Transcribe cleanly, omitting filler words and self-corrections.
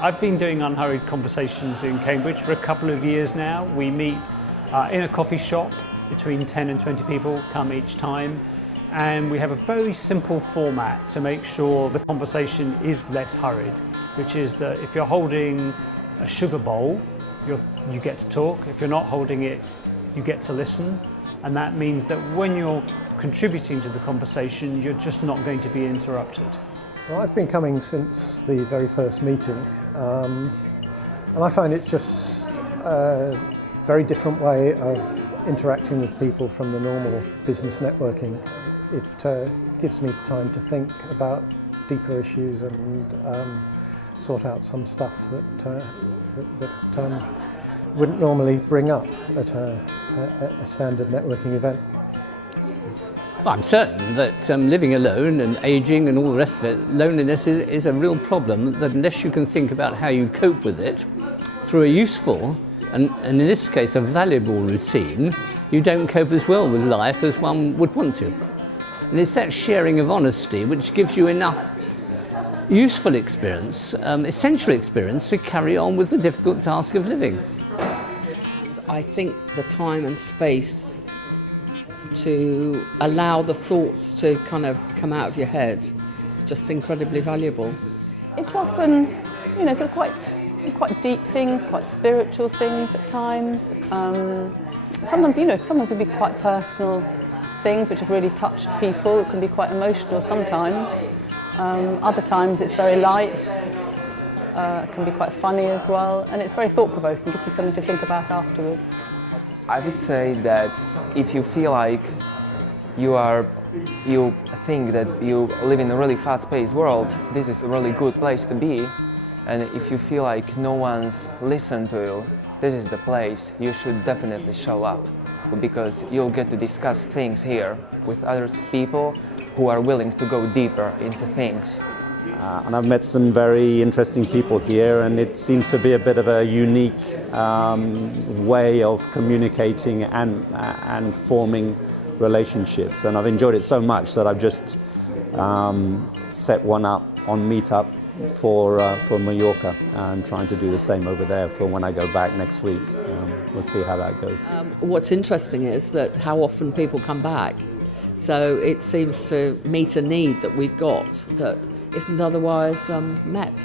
I've been doing Unhurried Conversations in Cambridge for a couple of years now. We meet in a coffee shop, between 10 and 20 people come each time, and we have a very simple format to make sure the conversation is less hurried, which is that if you're holding a sugar bowl, you get to talk. If you're not holding it, you get to listen, and that means that when you're contributing to the conversation, you're just not going to be interrupted. Well, I've been coming since the very first meeting, and I find it just a very different way of interacting with people from the normal business networking. It gives me time to think about deeper issues and sort out some stuff that wouldn't normally bring up at a standard networking event. Well, I'm certain that living alone and ageing and all the rest of it, loneliness is a real problem, that unless you can think about how you cope with it through a useful and in this case a valuable routine, you don't cope as well with life as one would want to. And it's that sharing of honesty which gives you enough useful experience, essential experience to carry on with the difficult task of living. I think the time and space to allow the thoughts to kind of come out of your head is just incredibly valuable. It's often, sort of quite deep things, quite spiritual things at times. Sometimes it'll be quite personal things which have really touched people. It can be quite emotional sometimes. Other times it's very light. It can be quite funny as well, and it's very thought-provoking, gives you something to think about afterwards. I would say that if you feel like you think that you live in a really fast-paced world, this is a really good place to be. And if you feel like no one's listened to you, this is the place you should definitely show up, because you'll get to discuss things here with other people who are willing to go deeper into things. And I've met some very interesting people here, and it seems to be a bit of a unique way of communicating and forming relationships. And I've enjoyed it so much that I've just set one up on Meetup for Mallorca, and trying to do the same over there for when I go back next week. We'll see how that goes. What's interesting is that how often people come back. So it seems to meet a need that we've got that isn't otherwise met.